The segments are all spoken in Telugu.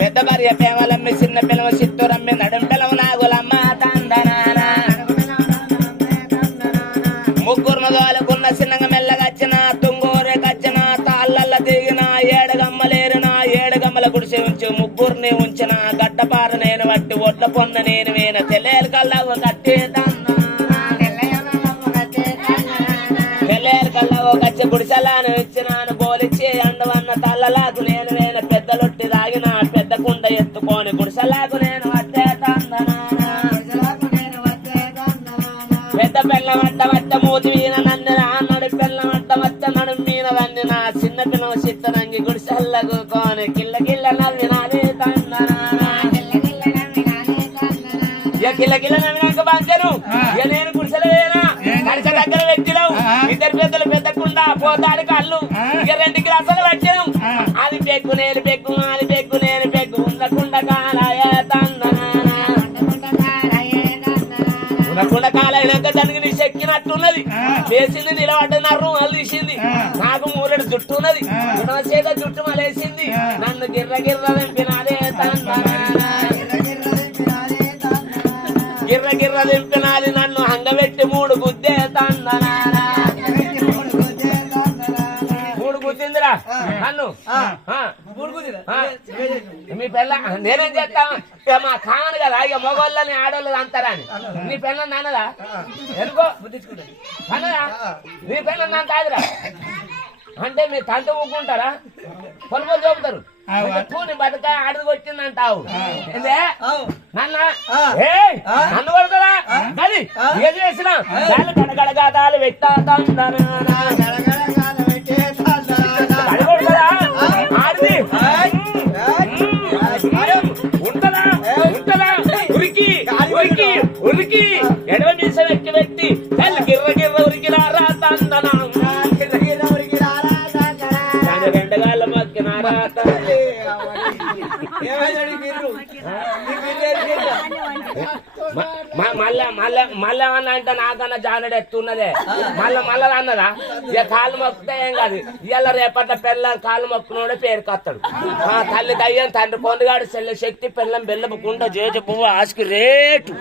పెద్ద భార్య పేమలమ్మి చిన్న పిల్లవ చిత్తూరమ్మి నడుం పిల్లవ నాగులమ్మ తందనాన ముగ్గురు మగవాళ్ళకున్న చిన్నగా మెల్లగచ్చిన తుంగోరేకచ్చిన తాళ్ళల్ల దిగిన ఏడుగమ్మలేరిన ఏడుగమ్మల గుడిసె ఉంచి ముగ్గురిని ఉంచిన గడ్డపార నేను వట్టి ఒడ్ల పొన్న నేను వేన తెల్లేరు కల్లావు కట్టి తెల్లేరు కల్లావు కచ్చి గుడిసెలాను ఇచ్చినాను బోలిచ్చి అండవన్న తల్లలాకు నేను వేన పెద్దలొట్టి తాగిన పెద్ద కుండ ఎత్తుకొని గుడిసెలాకు నేను వద్దే పెద్ద పెళ్ళం అడ్డ మూతి వీన నన్ను అన్నడి పెళ్ళం అడ్డ నడు మీన వన్ని నా చిన్న పిల్లవ చిత్తనంగి గుడిసెల్లకు కోని కిల్ల కిల్ల నవ్వి నాది కిల్ల కిల్ల నవ్వినాక బాంచను ఇక నేను గుడిసెలేనా కడిస దగ్గర పెట్టినావు ఇద్దరు పెద్దలు పెద్దకుండా పోతాడు కళ్ళు ఇక 2 గ్లాసులు పెట్టినాం అది పెగ్గు నేను పెగ్గు అది పెగ్గు నేను పెగ్గు ఉండకుండా కాలాయే ఉండకుండా కాలైనాక దానికి నీ చెక్కినట్టున్నది చేసింది నిలబడ్డన్నారు వాళ్ళు తీసింది నాకు 3 జుట్టు ఉన్నది చేత జుట్టు మలేసింది నన్ను గిర్ర గిర్ర వెంపినాదే గిర్ర గిర్ర దింపినాది నన్ను హంగబెట్టి 3 గుద్దే తందనానా 3 గుద్దిందిరా నన్ను మీ పిల్ల నేనేం చేస్తా ఇక మా కాను కదా ఇక మగవాళ్ళని ఆడవాళ్ళు అంటారా అని నీ పిల్ల నాన్నదా ఎందుకో అన్నదా నీ పిల్ల నాన్న తాదిరా అంటే మీరు తంత ఊకుంటారా పొలపలు చూపుతారు పూని బతక ఆడది వచ్చిందంటావు నన్న నన్ను కొడుకురా అది ఏది వేసిన గడగడగాదాలు పెట్టా ఆడిది ఉంటదా ఉంటదా ఉరికి ఉరికి ఉరికి ఎడవ మీస వెక్కి పెట్టి గిర్ర గిర్ర ఉరికి రారా తందనా రెండగాళ్ళ మక్కినారా మళ్ళా అంటే నాకన్నా జానడు ఎత్తున్నదే మళ్ళా అన్నదా ఇక కాళ్ళు మొక్కుతే ఏం కాదు ఇవాళ రేపట్ల పిల్లలు కాళ్ళు మొక్కునోడే పేరుకొస్తాడు తల్లి దయ్యం తండ్రి పొందుగాడు చెల్లె శక్తి పిల్లం బెల్లపు కుండ జేజ పువ్వు ఆసుకు రేటు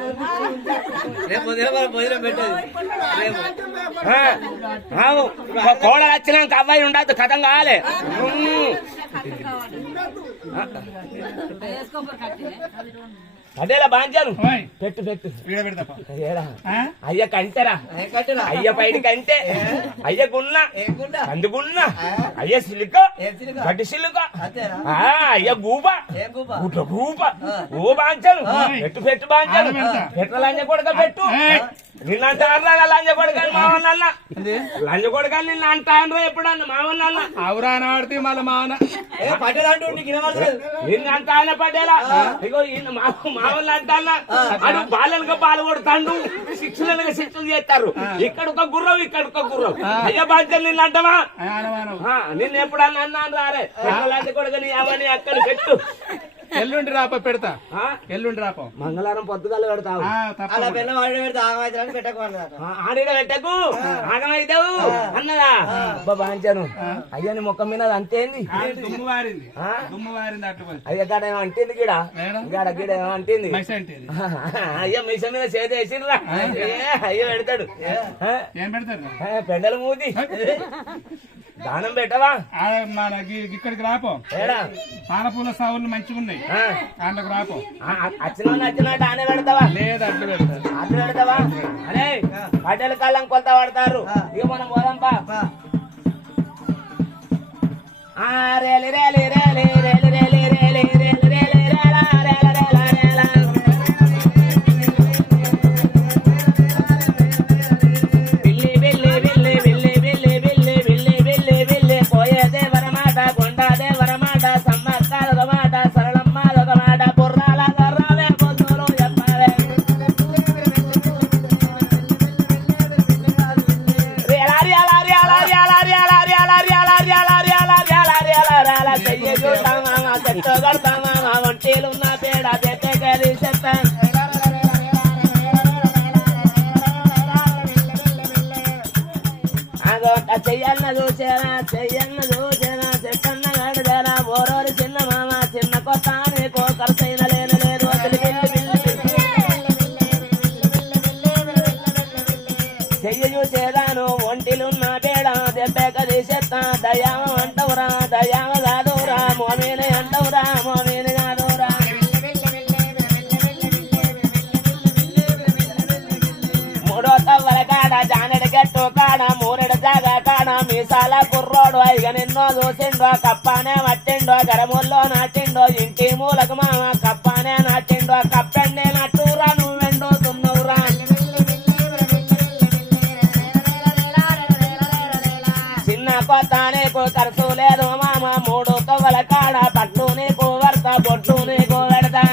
కోడలు వచ్చినాక అవ్వాయి ఉండదు కథం కావాలి అదేలా బాంచాను పెట్టు పెట్టు అయ్య కంటెరా అయ్య పైడి కంటే అయ్య గున్న అందుగున్న అయ్య సిలుక గడ్డి సిలుక అయ్య గూబ గుట్ల గూబ ఓ బాంచాను పెట్టు పెట్టు బాంచాను పెట్ట లంజ కొడక పెట్టు నిన్న అంటారా లంజ కొడకని మావన్న లంజ కొడకని నిన్న అంటాను ఎప్పుడన్నా మావన్న అవురా ఆడితే మళ్ళీ మావన పట్టేలా నిన్న అంటానే పట్టేలా ఇగో మావళ్ళు అంటానా అడు బాలనగా బాలు కొడతాడు శిక్షణలుగా శిక్షలు చేస్తారు ఇక్కడ ఒక గుర్రం ఇక్కడ ఒక గుర్రం అయ్యా బాధ్యత నిన్ను అంటావా నిన్న ఎప్పుడన్నా అన్నాను రారే లాంటి కూడా అవన్నీ అక్కడ పెట్టు ఎల్లుండి రాప పెడతా ఎల్లుండి రాప మంగళవారం పొద్దుగాలు పెడతావు ఆడ పెట్టకు ఆగమైతావు అన్నదా బాంచాను అయ్యని మొక్క మీద అంతేంది అయ్య గడ ఏమో అంటేంది గిడ గడ గిడ ఏమో అంటేంది అయ్య మిష మీద చేతి వేసిండ్రా అయ్య పెడతాడు ఏం పెడతారు పెండల మూతి దానం పెట్టవా ఇక్కడికి రాపో పాలపూల సాగులు మంచిగా ఉన్నాయి దాంట్లోకి రాపో వచ్చినట్టు ఆనే పెడతావా లేదు అట్లు పెడతా అట్లు పెడతావా అరే పట్టెల కాళ్ళం కొలత పడతారు ఇక మనం పోదాంపా రేలి రేలి రేలి రేలి రేలి రేలి రేలి రేలి రేలా రేల రేల రేలా ఒంటీలున్న పేడ చెయ్యన్న చూసేనా పడక తీసేస్తా దయామ అంటవురా దయామ కాదురా మోమీని అంటవురా మోమీని కాదురా మూడో తవ్వల కాడ జానెడు గట్టు కాడ మూరెడు జాగ కాడ మీసాల కుర్రోడు ఇక నిన్నో చూసిండో కప్పానే మట్టిండో గరముల్లో నాటిండో ఇంటి మూలకు మామ కప్పానే నాటిండో కప్పండి నట్టురా నువ్వెండో తున్నవురా చిన్న కొత్త నీకు ఖర్చు లేదు మామ మూడు తవ్వల కాడ పట్టు నీకు వర్త బొట్టు నీకు పెడతా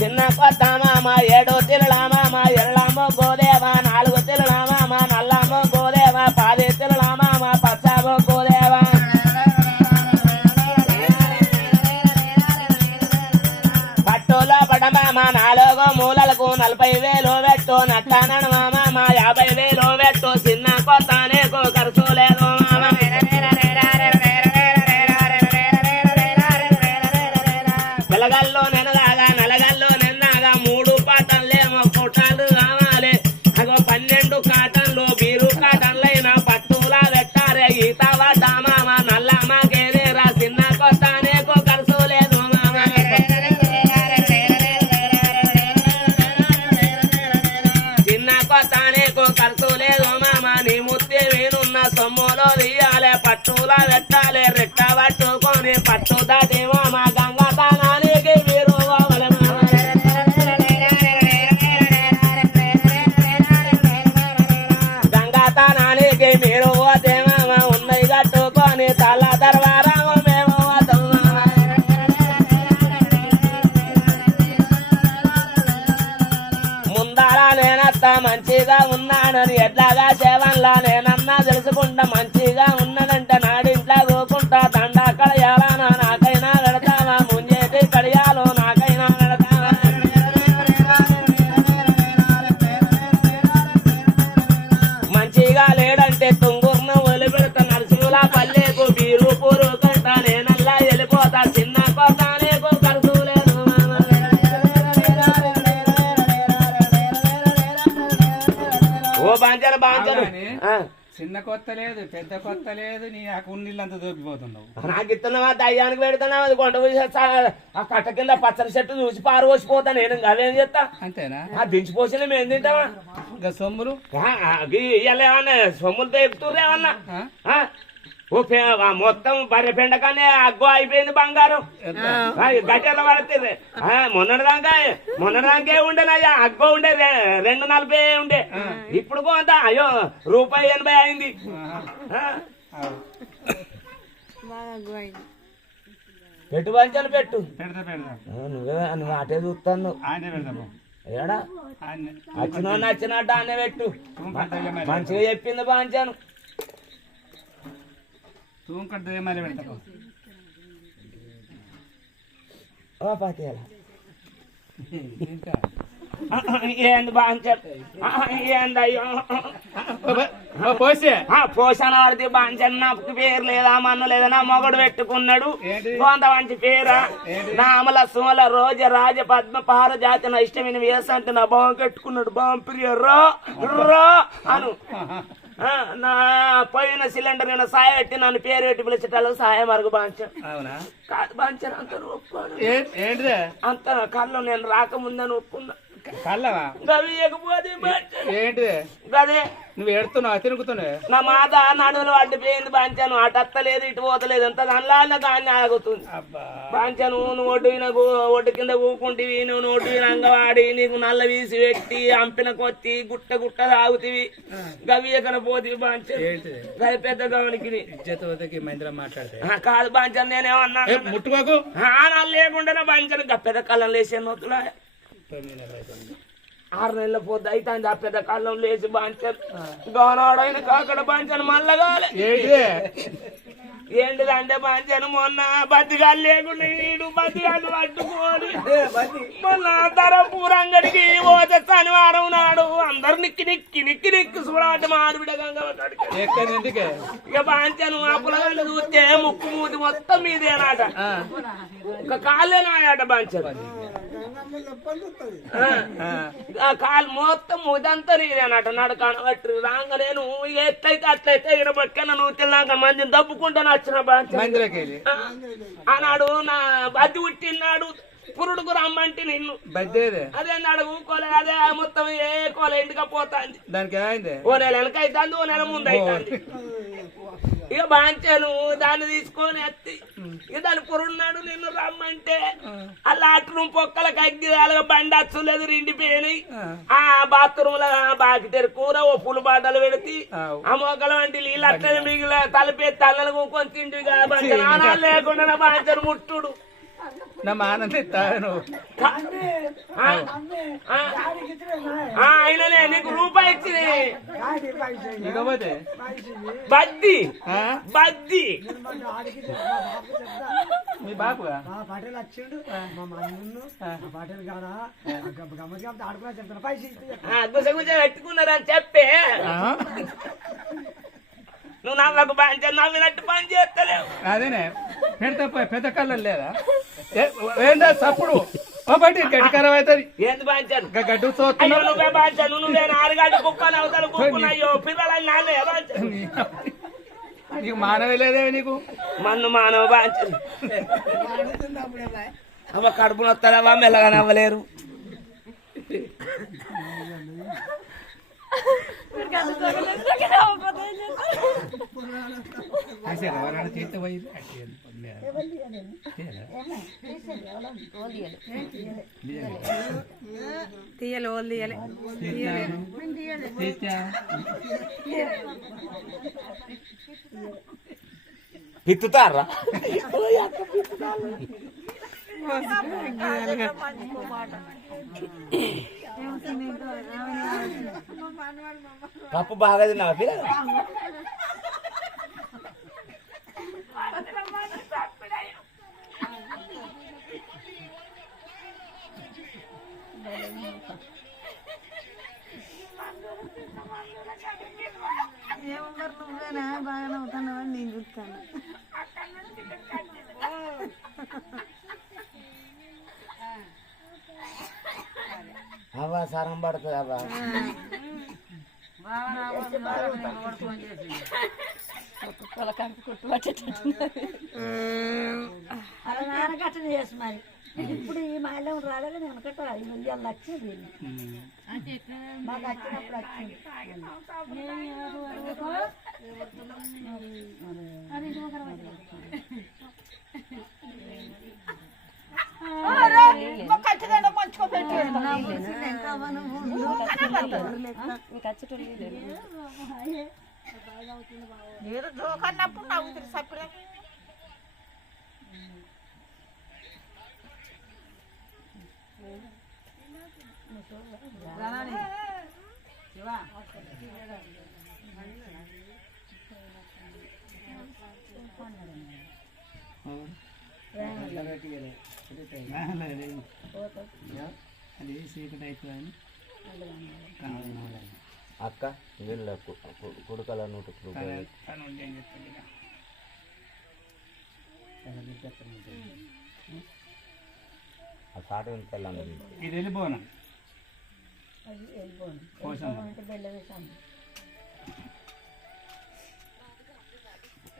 చిన్న కొత్త మామ ఏడు తిరుల మామ ఎల్లమ్మ గోదేవ నాలుగు తిరుల మామ నల్లమ్మ గోదేవ 10 తిరుల మామ పచ్చబో గోదేవ పట్టులో పడ మామ 4 మూలలకు 40,000 పెట్టు నట్టానడు మామ 50,000 పెట్టు చిన్న కొత్త నీకు ఖర్చు లేదు మామ వెలగల్లో నెనదాగా నలగల్లో నెన్నాగా 3 పాటలేమో కొట్టాలు కావాలి అగో 12 కాటన్లు బీరు కాటన్లైన పట్టులా పెట్టారే ఈత పడ్డా మామ నల్లమ్మ గేదేరా చిన్న కొత్త నీకు ఖర్చు లేదు మామ చిన్న కొత్త నీకు ఖర్చు లేదు మామ నీ ముత్తి వేనున్న సొమ్ములో తీయాలి పట్టులా పెట్టాలి రెట్ట పట్టుకొని పట్టు దాటి మామ గంగా తానానికి మీరు పోవాలి మామ గంగా తానానికి మీరు పోతే మామ ఉన్నది కట్టుకొని తల దర్వారాము మేము పోతాం మామ ముందర నేనత్త మంచిగా ఉన్నానని ఎట్లాగా సేవన్లా నేనన్నా తెలుసుకుంటా మంచిగా ఉన్నదంటే నాడింట్లో కూకుంటా దండ కడయాలనా నాకైనా పెడతావా ముంజేటి కడియాలు నాకైనా పెడతావా మంచిగా లేడంటే తుంగుర్ను వదిలిపెడతా నరసింహుల పల్లెకు బీరు పూరు కంట నేనల్లా వెళ్ళిపోతా చిన్న కొత్త నీకు ఖర్చు లేదు మామ ఓ బాంచలు బాంచలు చిన్న కొత్త లేదు పెద్ద కొత్త లేదు నీ ఆ కుండీళ్ళంతా దొరికిపోతున్నావు నాకు ఇస్తున్నావా దయ్యానికి పెడుతున్నావు అది కొండ పోసి ఆ కట్ట కింద పచ్చని చెట్టు చూసి పారపోసిపోతా నేను అవేం చేస్తా అంతేనా ఆ దించిపోసిన మేము తింటావా ఇంకా సొమ్ములు ఇవాళ ఏమన్నా సొమ్ములతో ఎక్కుతురేమన్నా మొత్తం బర్రె పెండకానే అగ్గో అయిపోయింది బంగారం గట్టెల పడుతుంది మొన్నదాకే ఉండేనయ్యా అగ్గో ఉండే 2.40 ఉండే ఇప్పుడు కొంత అయ్యో ₹1.80 అయింది పెట్టు పంచాలు పెట్టు పెడతా పెడతా నువ్వు అటే చూస్తాను ఆయనే పెడతాము ఏడా వచ్చిన నచ్చినట్టు అనే పెట్టు మంచిగా చెప్పింది పంచాను తూంకట్టు మరి పెడతాము పాతేలా ఏంది బాంచారు ఏందయ్యో పోషణ వాడితే బాంచన్ నాకు పేరు లేదా మన్ను లేదా నా మొగడు పెట్టుకున్నాడు కొంత మంచి పేరా నా అమల సుమల రోజ రాజ పద్మ పార జాతి నా ఇష్టమైన వేసంటే నా బావం కట్టుకున్నాడు బావం ప్రియ రా రా అను నా పోయిన సిలిండర్ నేను సాయ పెట్టి నన్ను పేరు పెట్టి పిలిచేటాలు సాయం వరకు బాంచాను కాదు బాంచాను అంత ఒప్పుకోను ఏంటిదే అంత కళ్ళు నేను రాకముందని ఒప్పుకున్నా కళ్ళవా గవియకపోతే ఏంటిదే గదే నువ్వు ఏడుతున్నావు తిరుగుతున్నావు నా మాత నడువులు అడ్డిపోయింది బాంచాను అటు అత్తలేదు ఇటు పోతలేదు అంత దానిలో దాన్ని ఆగుతుంది బాంచాను నువ్వు ఒడ్డు కింద ఊకుంటివి నువ్వు ఒడ్డు అంగవాడి నీకు నల్ల వీసి పెట్టి అంపిన కొత్తి గుట్ట గుట్ట తాగుతీవి గవియకన పోతివి బాంచాను గది పెద్ద గవనికి మాట్లాడితే కాదు బాంచాను నేనేమన్నా ముట్టుకోకు లేకుండా బాంచాను పెద్ద కళ్ళం లేసాను నొత్తులా 6 నెలల పోతే అయితే ఆ పెద్ద కాలం లేచి బాంచాను గవనాడైన కాకడ బాంచాను మళ్ళగాలి ఏంటిదంటే బాంచను మొన్న బతిగాలు లేకుండా వీడు బతిగాలు పట్టుకోని మొన్న ధరపూర్ అంగడికి పోతే శనివారం నాడు అందరు నిక్కి నిక్కి నిక్కి నిక్కి చూడాలి మా ఆడబిడ్డ గంగ ఇక బాంచను ఆ పులగాన్ని చూస్తే ముక్కు మూతి మొత్తం మీదేనాట ఒక కాళ్ళేనాయట బాంచను ఆ కాలు మొత్తం ముదంతా నీదేనట నడకనబట్టి రాగానే నువ్వు ఎట్లయితే అట్లయితే ఇరబక్కన నువ్వు తిన్నాక మందిని దప్పుకుంటా వచ్చిన బాంచను ఆనాడు నా బద్ది పుట్టినాడు పురుడుకు రమ్మంటే నిన్ను అదే నడు ఊకోలే అదే మొత్తం ఏ కోల ఇంటికి పోతాంది దానికి ఏమైంది ఓ నెల వెనక అవుతుంది ఓ నెల ముందు అవుతుంది ఇక బాంచాను దాన్ని తీసుకొని ఎత్తి ఇక దాని పురుడున్నాడు నిన్ను రమ్మంటే ఆ లాట్రూమ్ పొక్కలకి అగ్గి అలాగ బండి అచ్చులేదు రెండిపోయినాయి ఆ బాత్రూమ్ లో బాకిటేరు కూర ఓ పులు బాటలు పెడితే ఆ మొక్కల వంటి నీళ్ళు అట్లనే మిగిలిన తలపే తల్లలు కొని తిండి నాణాలు లేకుండా బాంచాను ముట్టుడు నా మానంది తాను ఆయననే నీకు రూపాయి ఇచ్చింది ఇకపోతే బద్ది బద్ది మీ బాపుగా పాటలు వచ్చిండు మా మన్ను పాటలు కాదా గమ్మతి గమ్మతి ఆడుకున్నా చెప్తాను పైసలు గుసగుస పెట్టుకున్నారని చెప్పే నువ్వు నవ్వకు పని నవ్వినట్టు పని చేస్తలేవు అదేనే పెడతా పెద్ద కళ్ళ లేదా ఏంటా తప్పుడు ఒకటి గడ్డికరం అవుతుంది ఏంది బాంచాను గడ్డు అయ్యో నువ్వే బాంచాను నువ్వే ఆరుగడ్డ కుక్కని అవుతాను కుక్కున్నా అయ్యో పిల్లలని నాన్నే బాంచాను నీకు మానవే లేదే నీకు మన్ను మానవ బాంచాను అవ్వ కడుపు నొస్తావా మెల్లగా నవ్వలేరు చేస్తే పోయి తీయాలి వాళ్ళు తీయాలి పిత్తుతారా పప్పు బాగా తిన్నా ఏమన్నారు నువ్వేనా బాగా నవ్వుతున్నావని నేను చూస్తాను అవ్వ సరం పడుతుంది అవ్వ అలా నాన్నకట్టని చేసి మరి ఇప్పుడు ఈ మహిళ రాలేదు నేను కట్ట ఇవాళ వచ్చింది మాకు వచ్చినప్పుడు వచ్చింది ఏదో జోకన్నప్పుడు నవ్వుతుంది సప్పుడు అది చీకటి అయిపోయింది అక్క వీళ్ళ కొడుకల 100 రూపాయలు ఆ సాట వెళ్ళాలి ఇది వెళ్ళిపోను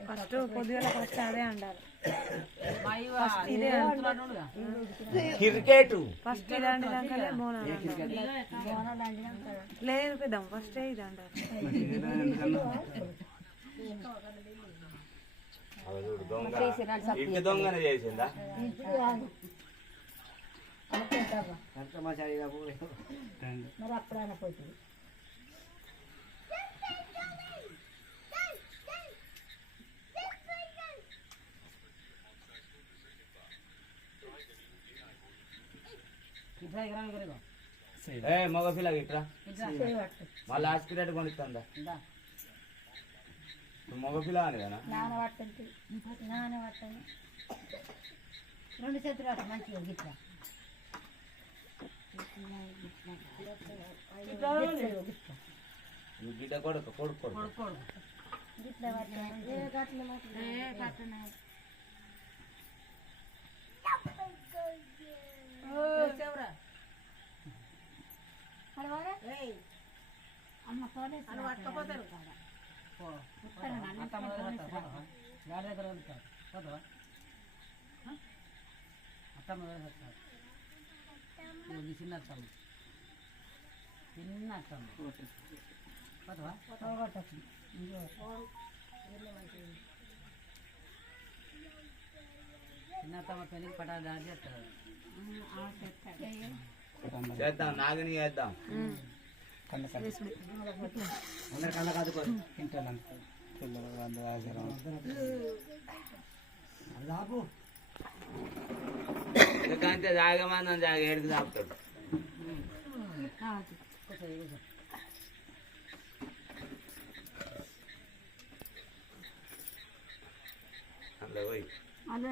ఫస్ట్ పొద్దుగల ఫస్ట్ అదే అంటారు క్రికెట్ ఫస్ట్ ఇది అంటే బోనాలు లేదు పెద్దాం ఫస్ట్ ఇది అంటారు ఇంటి దొంగనే చేసిందా మరి అప్పుడైనా పోతుంది మగ పిల్ల ఇట్రా మళ్ళీ హాస్పిటల్ కొనిస్తుందా మగ పిల్లవాని కదా నానబట్టండి నానబట్టండి 2 చేతులు అట్లా మంచిగా గిట్లా బిడ్డ కొడుకు కొడుకు గిట్లా అమ్మ పోలే పట్టుకపోతారు గాడి దగ్గర ఉంటారు పోతావా అత్తమ్మ దగ్గర వస్తారు చిన్న అత్తమ్మ చిన్న అత్తమ్మ పోతావా పోగొట్టచ్చు చిన్న అత్తమ్మ పెళ్ళికి పట్టాలి దాడి చేస్తారు చేద్దాం నాగని చేద్దాం అందరు కళ్ళ కాదు దాపు ఎందుకంటే జాగమానం జాగ ఏడుకు దాపుతాడు అందులో పోయి అదే